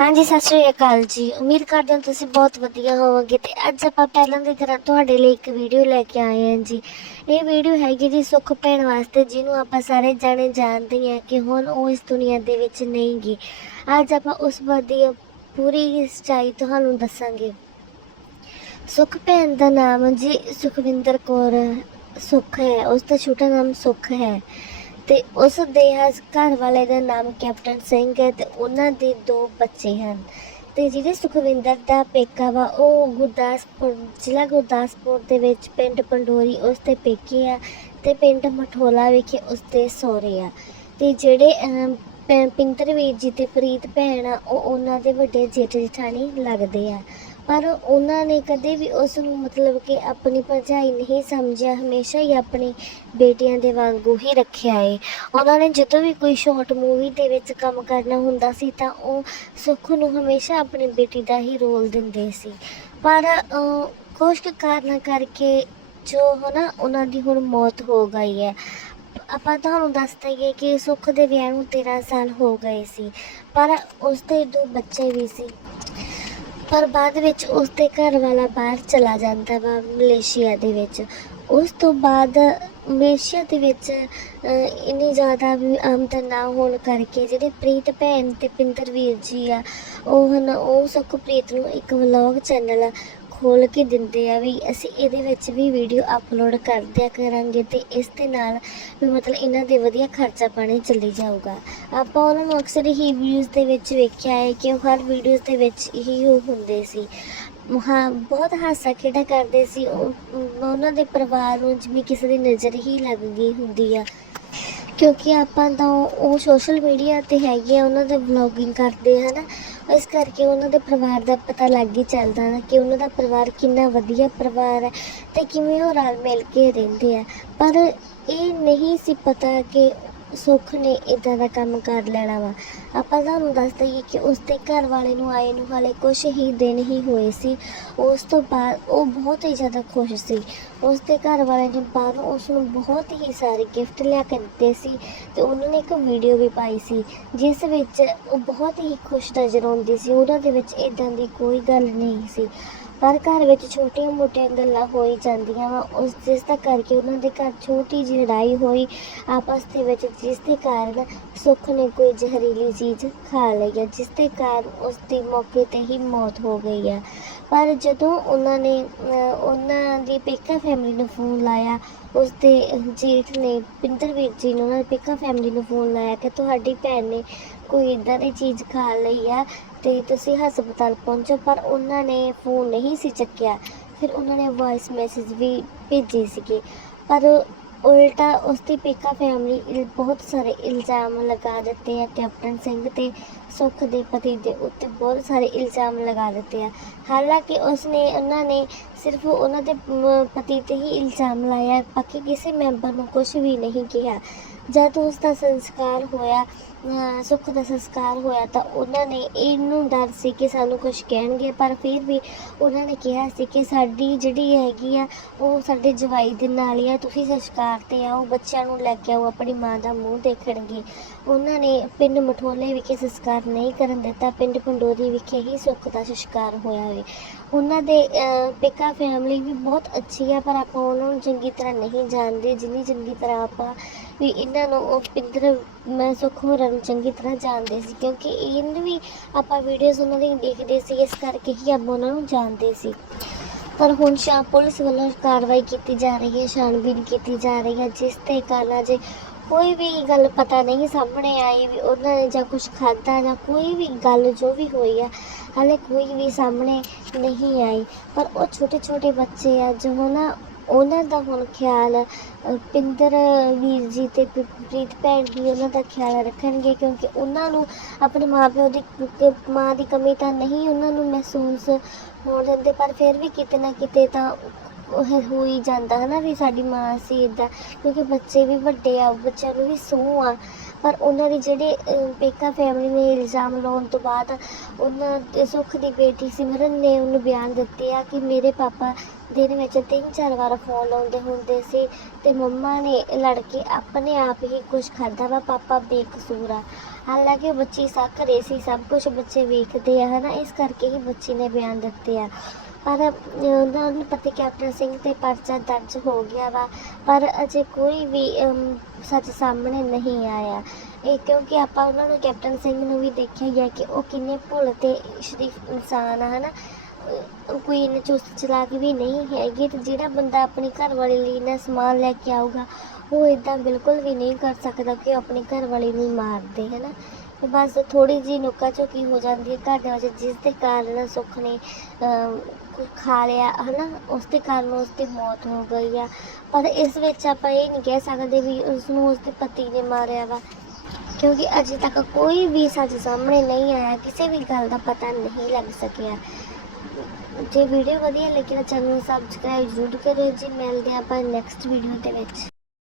ਹਾਂਜੀ, ਸਤਿ ਸ਼੍ਰੀ ਅਕਾਲ ਜੀ। ਉਮੀਦ ਕਰਦੇ ਹਾਂ ਤੁਸੀਂ ਬਹੁਤ ਵਧੀਆ ਹੋਵੋਗੇ ਤੇ ਅੱਜ ਆਪਾਂ ਪਹਿਲਾਂ ਦੀ ਤਰ੍ਹਾਂ ਤੁਹਾਡੇ ਲਈ ਇੱਕ ਵੀਡੀਓ ਲੈ ਕੇ ਆਏ ਹਾਂ ਜੀ। ਇਹ ਵੀਡੀਓ ਹੈਗੀ ਜੀ ਸੁੱਖ ਭੈਣ ਵਾਸਤੇ, ਜਿਹਨੂੰ ਆਪਾਂ ਸਾਰੇ ਜਾਣੇ ਜਾਣਦੇ ਹਾਂ ਕਿ ਹੁਣ ਉਹ ਇਸ ਦੁਨੀਆ ਦੇ ਵਿੱਚ ਨਹੀਂ ਗੀ। ਅੱਜ ਆਪਾਂ ਉਸ ਵਧੀਆ ਪੂਰੀ ਸੱਚਾਈ ਤੁਹਾਨੂੰ ਦੱਸਾਂਗੇ। ਸੁੱਖ ਭੈਣ ਦਾ ਨਾਮ ਜੀ ਸੁਖਵਿੰਦਰ ਕੌਰ ਸੁੱਖ ਹੈ। ਉਸ ਦਾ ਛੋਟਾ ਨਾਮ ਸੁੱਖ ਹੈ। ਤੇ ਉਸ ਦੇ ਹਸ ਘਰ ਵਾਲੇ ਦਾ ਨਾਮ ਕੈਪਟਨ ਸਿੰਘ ਹੈ ਤੇ ਉਹਨਾਂ ਦੇ ਦੋ ਬੱਚੇ ਹਨ। ਤੇ ਜਿਹੜੇ ਸੁਖਵਿੰਦਰ ਦਾ ਪੇਕਾ ਵਾ ਉਹ ਗੁਰਦਾਸਪੁਰ ਜ਼ਿਲ੍ਹਾ ਗੁਰਦਾਸਪੁਰ ਦੇ ਵਿੱਚ ਪਿੰਡ ਪੰਡੋਰੀ ਉਸ ਦੇ ਪੇਕੇ ਆ ਤੇ ਪਿੰਡ ਮਠੋਲਾ ਵਿਖੇ ਉਸ ਦੇ ਸਹੁਰੇ ਆ। ਤੇ ਜਿਹੜੇ ਅਮ, ਪਿੰਦਰ ਵੀਰ ਜੀ ਤੇ ਪ੍ਰੀਤ ਭੈਣ ਆ ਉਹ ਉਹਨਾਂ ਦੇ ਵੱਡੇ ਜੇਠ ਜਠਾਣੀ ਲੱਗਦੇ ਆ। ਪਰ ਉਹਨਾਂ ਨੇ ਕਦੇ ਵੀ ਉਸ ਨੂੰ ਮਤਲਬ ਕਿ ਆਪਣੀ ਭਰਜਾਈ ਨਹੀਂ ਸਮਝਿਆ ਹਮੇਸ਼ਾ ਹੀ ਆਪਣੀ ਬੇਟੀਆਂ ਦੇ ਵਾਂਗੂ ਹੀ ਰੱਖਿਆ ਏ। ਉਹਨਾਂ ਨੇ ਜਦੋਂ ਵੀ ਕੋਈ ਸ਼ਾਰਟ ਮੂਵੀ ਦੇ ਵਿੱਚ ਕੰਮ ਕਰਨਾ ਹੁੰਦਾ ਸੀ ਤਾਂ ਉਹ ਸੁੱਖ ਨੂੰ ਹਮੇਸ਼ਾ ਆਪਣੀ ਬੇਟੀ ਦਾ ਹੀ ਰੋਲ ਦਿੰਦੇ ਸੀ। ਪਰ ਅਹ, ਕੁਛ ਕੁ ਕਾਰਨਾਂ ਕਰਕੇ ਜੋ ਹਨਾ ਉਹਨਾਂ ਦੀ ਹੁਣ ਮੌਤ ਹੋ ਗਈ ਹੈ ਆਪਾਂ ਤੁਹਾਨੂੰ ਦੱਸ ਦਈਏ ਕਿ ਸੁੱਖ ਦੇ ਵਿਆਹ ਨੂੰ 13 ਸਾਲ ਹੋ ਗਏ ਸੀ। ਪਰ ਉਸ ਦੇ ਦੋ ਬੱਚੇ ਵੀ ਸੀ। ਪਰ ਬਾਅਦ ਵਿੱਚ ਉਸ ਦੇ ਘਰ ਵਾਲਾ ਬਾਹਰ ਚਲਾ ਜਾਂਦਾ ਵਾ ਮਲੇਸ਼ੀਆ ਦੇ ਵਿੱਚ। ਉਸ ਤੋਂ ਬਾਅਦ ਮਲੇਸ਼ੀਆ ਦੇ ਵਿੱਚ ਇੰਨੀ ਜ਼ਿਆਦਾ ਵੀ ਆਮਦਨ ਨਾ ਹੋਣ ਕਰਕੇ ਜਿਹੜੇ ਪ੍ਰੀਤ ਭੈਣ ਤੇ ਪਿੰਦਰ ਵੀਰ ਜੀ ਆ, ਉਹ ਹਨ, ਉਹ ਸੁਖਪ੍ਰੀਤ ਨੂੰ ਇੱਕ ਵਲੌਗ ਚੈਨਲ ਖੋਲ ਕੇ ਦਿੰਦੇ ਆ ਵੀ ਅਸੀਂ ਇਹਦੇ ਵਿੱਚ ਵੀ ਵੀਡੀਓ ਅਪਲੋਡ ਕਰਦਿਆ ਕਰਾਂਗੇ ਤੇ ਇਸ ਦੇ ਨਾਲ ਵੀ ਮਤਲਬ ਇਹਨਾਂ ਦੇ ਵਧੀਆ ਖਰਚਾ ਪਾਣੀ ਚੱਲੀ ਜਾਊਗਾ। ਆਪਾਂ ਉਹਨਾਂ ਨੂੰ ਅਕਸਰ ਹੀ ਵੀਡੀਓਜ਼ ਦੇ ਵਿੱਚ ਵੇਖਿਆ ਹੈ ਕਿ ਉਹ ਹਰ ਵੀਡੀਓਜ਼ ਦੇ ਵਿੱਚ ਹੀ ਉਹ ਹੁੰਦੇ ਸੀ। ਹਾਂ, ਬਹੁਤ ਹਾਸਾ ਖੇਡਾ ਕਰਦੇ ਸੀ। ਉਹ ਉਹਨਾਂ ਦੇ ਪਰਿਵਾਰ ਨੂੰ ਜਿਵੇਂ ਕਿਸੇ ਦੀ ਨਜ਼ਰ ਹੀ ਲੱਗ ਗਈ ਹੁੰਦੀ ਆ। ਕਿਉਂਕਿ ਆਪਾਂ ਤਾਂ ਉਹ ਸੋਸ਼ਲ ਮੀਡੀਆ ਤੇ ਹੈਗੇ ਆ, ਉਹਨਾਂ ਦੇ ਵਲੌਗਿੰਗ ਕਰਦੇ ਹਨ ਇਸ ਕਰਕੇ ਉਹਨਾਂ ਦੇ ਪਰਿਵਾਰ ਦਾ ਪਤਾ ਲੱਗ ਹੀ ਚੱਲਦਾ ਨਾ ਕਿ ਉਹਨਾਂ ਦਾ ਪਰਿਵਾਰ ਕਿੰਨਾ ਵਧੀਆ ਪਰਿਵਾਰ ਹੈ ਤੇ ਕਿਵੇਂ ਉਹ ਰਲ ਮਿਲ ਕੇ ਰਹਿੰਦੇ ਆ। ਪਰ ਇਹ ਨਹੀਂ ਸੀ ਪਤਾ ਕਿ ਸੁੱਖ ਨੇ ਇਦਾਂ ਦਾ ਕੰਮ ਕਰ ਲੈਣਾ ਵਾ। ਆਪਾਂ ਤੁਹਾਨੂੰ ਦੱਸ ਦਈਏ ਕਿ ਉਸ ਦੇ ਘਰ ਵਾਲੇ ਨੂੰ ਆਏ ਨੂੰ ਹਾਲੇ ਕੁਝ ਹੀ ਦਿਨ ਹੀ ਹੋਏ ਸੀ। ਉਸ ਤੋਂ ਬਾਅਦ ਉਹ ਬਹੁਤ ਹੀ ਜ਼ਿਆਦਾ ਖੁਸ਼ ਸੀ। ਉਸ ਦੇ ਘਰ ਵਾਲੇ ਨੇ ਬਾਹਰੋਂ ਉਸ ਨੂੰ ਬਹੁਤ ਹੀ ਸਾਰੇ ਗਿਫਟ ਲਿਆ ਕੇ ਦਿੱਤੇ ਸੀ ਤੇ ਉਹਨਾਂ ਨੇ ਇੱਕ ਵੀਡੀਓ ਵੀ ਪਾਈ ਸੀ, ਜਿਸ ਵਿੱਚ ਉਹ ਬਹੁਤ ਹੀ ਖੁਸ਼ ਨਜ਼ਰ ਆਉਂਦੀ ਸੀ। ਉਹਨਾਂ ਦੇ ਵਿੱਚ ਇਦਾਂ ਦੀ ਕੋਈ ਗੱਲ ਨਹੀਂ ਸੀ। ਪਰ ਘਰ ਵਿੱਚ ਛੋਟੀਆਂ-ਮੋਟੀਆਂ ਗੱਲਾਂ ਹੋਈ ਜਾਂਦੀਆਂ ਵਾ। ਉਸ ਜਿਸ ਦਾ ਕਰਕੇ ਉਹਨਾਂ ਦੇ ਘਰ ਛੋਟੀ ਜਿਹੀ ਲੜਾਈ ਹੋਈ। ਆਪਸ ਦੇ ਵਿੱਚ ਜਿਸ ਦੇ ਕਾਰਨ ਸੁੱਖ ਨੇ ਕੋਈ ਜ਼ਹਿਰੀਲੀ ਚੀਜ਼ ਖਾ ਲਈ ਹੈ, ਜਿਸ ਦੇ ਕਾਰਨ ਉਸ ਦੀ ਮੌਕੇ ਤੇ ਹੀ ਮੌਤ ਹੋ ਗਈ ਹੈ। ਪਰ ਜਦੋਂ ਉਹਨਾਂ ਨੇ ਉਹਨਾਂ ਦੀ ਪੇਕਾ ਫੈਮਿਲੀ ਨੂੰ ਫੋਨ ਲਾਇਆ, ਉਸ ਦੇ ਜੇਠ ਨੇ ਪਿੰਦਰ ਵੀਰ ਜੀ ਨੂੰ ਉਹਨਾਂ ਦੀ ਪੇਕਾ ਫੈਮਿਲੀ ਨੂੰ ਫੋਨ ਲਾਇਆ ਕਿ ਤੁਹਾਡੀ ਭੈਣ ਨੇ ਕੋਈ ਇਦਾਂ ਦੀ ਚੀਜ਼ ਖਾ ਲਈ ਆ ਤੇ ਤੁਸੀਂ ਹਸਪਤਾਲ ਪਹੁੰਚੋ, ਪਰ ਉਹਨਾਂ ਨੇ ਫੋਨ ਨਹੀਂ ਸੀ ਚੱਕਿਆ। ਫਿਰ ਉਹਨਾਂ ਨੇ ਵੌਇਸ ਮੈਸੇਜ ਵੀ ਭੇਜੇ ਸੀਗੇ। ਪਰ ਉਲਟਾ ਉਸ ਦੀ ਪੇਕਾ ਫੈਮਿਲੀ ਬਹੁਤ ਸਾਰੇ ਇਲਜ਼ਾਮ ਲਗਾ ਦਿੱਤੇ ਆ, ਕੈਪਟਨ ਸਿੰਘ ਤੇ ਸੁੱਖ ਦੇ ਪਤੀ ਦੇ ਉੱਤੇ ਬਹੁਤ ਸਾਰੇ ਇਲਜ਼ਾਮ ਲਗਾ ਦਿੱਤੇ ਆ। ਹਾਲਾਂਕਿ ਉਸ ਨੇ ਉਹਨਾਂ ਨੇ ਸਿਰਫ ਉਹਨਾਂ ਦੇ ਪਤੀ ਤੇ ਹੀ ਇਲਜ਼ਾਮ ਲਾਇਆ, ਬਾਕੀ ਕਿਸੇ ਮੈਂਬਰ ਨੂੰ ਕੁਝ ਵੀ ਨਹੀਂ ਕਿਹਾ। ਜਦ ਉਸ ਦਾ ਸੰਸਕਾਰ ਹੋਇਆ ਸੁੱਖ ਦਾ ਸੰਸਕਾਰ ਹੋਇਆ ਤਾਂ ਉਹਨਾਂ ਨੇ ਇਹਨੂੰ ਡਰ ਸੀ ਕਿ ਸਾਨੂੰ ਕੁਝ ਕਹਿਣਗੇ। ਪਰ ਫਿਰ ਵੀ ਉਹਨਾਂ ਨੇ ਕਿਹਾ ਸੀ ਕਿ ਸਾਡੀ ਜਿਹੜੀ ਹੈਗੀ ਆ ਉਹ ਸਾਡੇ ਜਵਾਈ ਦੇ ਨਾਲ ਹੀ ਆ। ਤੁਸੀਂ ਸੰਸਕਾਰ ਤੇ ਆਓ ਬੱਚਿਆਂ ਨੂੰ ਲੈ ਕੇ ਆਓ ਆਪਣੀ ਮਾਂ ਦਾ ਮੂੰਹ ਦੇਖਣਗੇ। ਉਹਨਾਂ ਨੇ ਪਿੰਡ ਮਠੋਲੇ ਵਿਖੇ ਸੰਸਕਾਰ ਨਹੀਂ ਕਰਨ ਦਿੱਤਾ। ਪਿੰਡ ਪੰਡੋਰੀ ਵਿਖੇ ਹੀ ਸੁੱਖ ਦਾ ਸੰਸਕਾਰ ਹੋਇਆ ਹੋਵੇ ਉਹਨਾਂ ਦੇ ਅਹ, ਪੇਕਾ ਫੈਮਿਲੀ ਵੀ ਬਹੁਤ ਅੱਛੀ ਆ ਪਰ ਆਪਾਂ ਉਹਨਾਂ ਨੂੰ ਚੰਗੀ ਤਰ੍ਹਾਂ ਨਹੀਂ ਜਾਣਦੇ। ਜਿੰਨੀ ਚੰਗੀ ਤਰ੍ਹਾਂ ਆਪਾਂ ਵੀ ਇਹਨਾਂ ਨੂੰ ਉਹ ਪਿੰਦਰ ਮੈਂ ਸੁੱਖ ਚੰਗੀ ਤਰ੍ਹਾਂ ਜਾਣਦੇ ਸੀ, ਕਿਉਂਕਿ ਇਹਨਾਂ ਵੀ ਆਪਾਂ ਵੀਡੀਓਜ਼ ਉਹਨਾਂ ਦੀ ਦੇਖਦੇ ਸੀ, ਇਸ ਕਰਕੇ ਹੀ ਆਪਾਂ ਉਹਨਾਂ ਨੂੰ ਜਾਣਦੇ ਸੀ। ਪਰ ਹੁਣ ਸ਼ਾ ਪੁਲਿਸ ਵੱਲੋਂ ਕਾਰਵਾਈ ਕੀਤੀ ਜਾ ਰਹੀ ਹੈ, ਛਾਣਬੀਨ ਕੀਤੀ ਜਾ ਰਹੀ ਹੈ, ਜਿਸ ਦੇ ਕਾਰਨ ਅਜੇ ਕੋਈ ਵੀ ਗੱਲ ਪਤਾ ਨਹੀਂ ਸਾਹਮਣੇ ਆਈ ਵੀ ਉਹਨਾਂ ਨੇ ਜਾਂ ਕੁਝ ਖਾਧਾ ਜਾਂ ਕੋਈ ਵੀ ਗੱਲ ਜੋ ਵੀ ਹੋਈ ਆ, ਹਾਲੇ ਕੋਈ ਵੀ ਸਾਹਮਣੇ ਨਹੀਂ ਆਈ। ਪਰ ਉਹ ਛੋਟੇ ਛੋਟੇ ਬੱਚੇ ਆ, ਜੋ ਨਾ ਉਹਨਾਂ ਦਾ ਹੁਣ ਖਿਆਲ ਪਿੰਦਰ ਵੀਰ ਜੀ ਤੇ ਪ੍ਰੀਤ ਭੈਣ ਜੀ ਉਹਨਾਂ ਦਾ ਖਿਆਲ ਰੱਖਣਗੇ ਕਿਉਂਕਿ ਉਹਨਾਂ ਨੂੰ ਆਪਣੇ ਮਾਪਿਓ ਦੀ ਮਾਂ ਦੀ ਕਮੀ ਤਾਂ ਨਹੀਂ ਉਹਨਾਂ ਨੂੰ ਮਹਿਸੂਸ ਹੋਣ ਦਿੰਦੇ, ਪਰ ਫਿਰ ਵੀ ਕਿਤੇ ਨਾ ਕਿਤੇ ਤਾਂ ਉਹ ਹੋ ਹੀ ਜਾਂਦਾ ਹੈ ਨਾ ਵੀ ਸਾਡੀ ਮਾਂ ਸੀ ਇਦਾਂ ਕਿਉਂਕਿ ਬੱਚੇ ਵੀ ਵੱਡੇ ਆ, ਬੱਚਿਆਂ ਨੂੰ ਵੀ ਸੂਹ ਆ। ਪਰ ਉਹਨਾਂ ਦੀ ਜਿਹੜੇ ਪੇਕਾ ਫੈਮਿਲੀ ਨੇ ਇਲਜ਼ਾਮ ਲਾਉਣ ਤੋਂ ਬਾਅਦ ਉਹਨਾਂ ਦੇ ਸੁੱਖ ਦੀ ਬੇਟੀ ਸਿਮਰਨ ਨੇ ਉਹਨੂੰ ਬਿਆਨ ਦਿੱਤੇ ਆ ਕਿ ਮੇਰੇ ਪਾਪਾ ਦਿਨ ਵਿੱਚ ਤਿੰਨ ਚਾਰ ਵਾਰ ਫੋਨ ਲਾਉਂਦੇ ਹੁੰਦੇ ਸੀ ਤੇ ਮੰਮਾ ਨੇ ਲੜਕੇ ਆਪਣੇ ਆਪ ਹੀ ਕੁਝ ਖਾਦਾ ਵਾ, ਪਾਪਾ ਬੇਕਸੂਰ ਆ। ਹਾਲਾਂਕਿ ਬੱਚੀ ਸੱਕ ਰਹੀ ਸੀ, ਸਭ ਕੁਝ ਬੱਚੇ ਵੇਖਦੇ ਆ, ਹਨਾ? ਇਸ ਕਰਕੇ ਹੀ ਬੱਚੀ ਨੇ ਬਿਆਨ ਦਿੱਤੇ ਆ। ਪਰ ਉਹਨਾਂ ਨੂੰ ਪਤੀ ਕੈਪਟਨ ਸਿੰਘ ਤੇ ਪਰਚਾ ਦਰਜ ਹੋ ਗਿਆ ਵਾ ਪਰ ਅਜੇ ਕੋਈ ਵੀ ਸੱਚ ਸਾਹਮਣੇ ਨਹੀਂ ਆਇਆ। ਇਹ ਕਿਉਂਕਿ ਆਪਾਂ ਉਹਨਾਂ ਨੂੰ ਕੈਪਟਨ ਸਿੰਘ ਨੂੰ ਵੀ ਦੇਖਿਆ ਹੀ ਹੈ ਕਿ ਉਹ ਕਿੰਨੇ ਭੁੱਲ ਤੇ ਸ਼ਰੀਫ ਇਨਸਾਨ ਆ ਹਨਾ? ਅਹ, ਕੋਈ ਇੰਨੇ ਚੁਸਤ ਚਲਾਕ ਵੀ ਨਹੀਂ ਹੈਗੀ ਤੇ ਜਿਹੜਾ ਬੰਦਾ ਆਪਣੀ ਘਰ ਵਾਲੀ ਲਈ ਨਾ ਸਮਾਨ ਲੈ ਕੇ ਆਊਗਾ ਉਹ ਇਦਾਂ ਬਿਲਕੁਲ ਵੀ ਨਹੀਂ ਕਰ ਸਕਦਾ ਕਿ ਉਹ ਆਪਣੀ ਘਰ ਵਾਲੀ ਨੂੰ ਮਾਰ ਦੇ ਹੈ ਨਾ ਬਸ ਥੋੜੀ ਜੀ ਨੁੱਕਾ ਝੋਕੀ ਹੋ ਜਾਂਦੀ ਹੈ। ਘਰ ਵਿੱਚ ਜਿਸ ਦੇ ਕਾਰਨ ਸੁੱਖ ਨੇ ਖਾ ਲਿਆ, ਹਨਾ? ਉਸ ਦੇ ਕਾਰਨ ਉਸ ਦੀ ਮੌਤ ਹੋ ਗਈ ਆ। ਪਰ ਇਸ ਵਿੱਚ ਆਪਾਂ ਇਹ ਨਹੀਂ ਕਹਿ ਸਕਦੇ ਵੀ ਉਸ ਨੂੰ ਉਸ ਦੇ ਪਤੀ ਨੇ ਮਾਰਿਆ ਵਾ। ਕਿਉਂਕਿ ਅਜੇ ਤੱਕ ਕੋਈ ਵੀ ਸੱਚ ਸਾਹਮਣੇ ਨਹੀਂ ਆਇਆ, ਕਿਸੇ ਵੀ ਗੱਲ ਦਾ ਪਤਾ ਨਹੀਂ ਲੱਗ ਸਕਿਆ। ਜੇ ਵੀਡੀਓ ਵਧੀਆ ਲੱਗੀ ਤਾਂ ਚੈਨਲ ਨੂੰ ਸਬਸਕ੍ਰਾਈਬ ਜ਼ਰੂਰ ਕਰਿਓ ਜੀ। ਮਿਲਦੇ ਹਾਂ ਆਪਾਂ ਨੈਕਸਟ ਵੀਡੀਓ ਦੇ ਵਿੱਚ।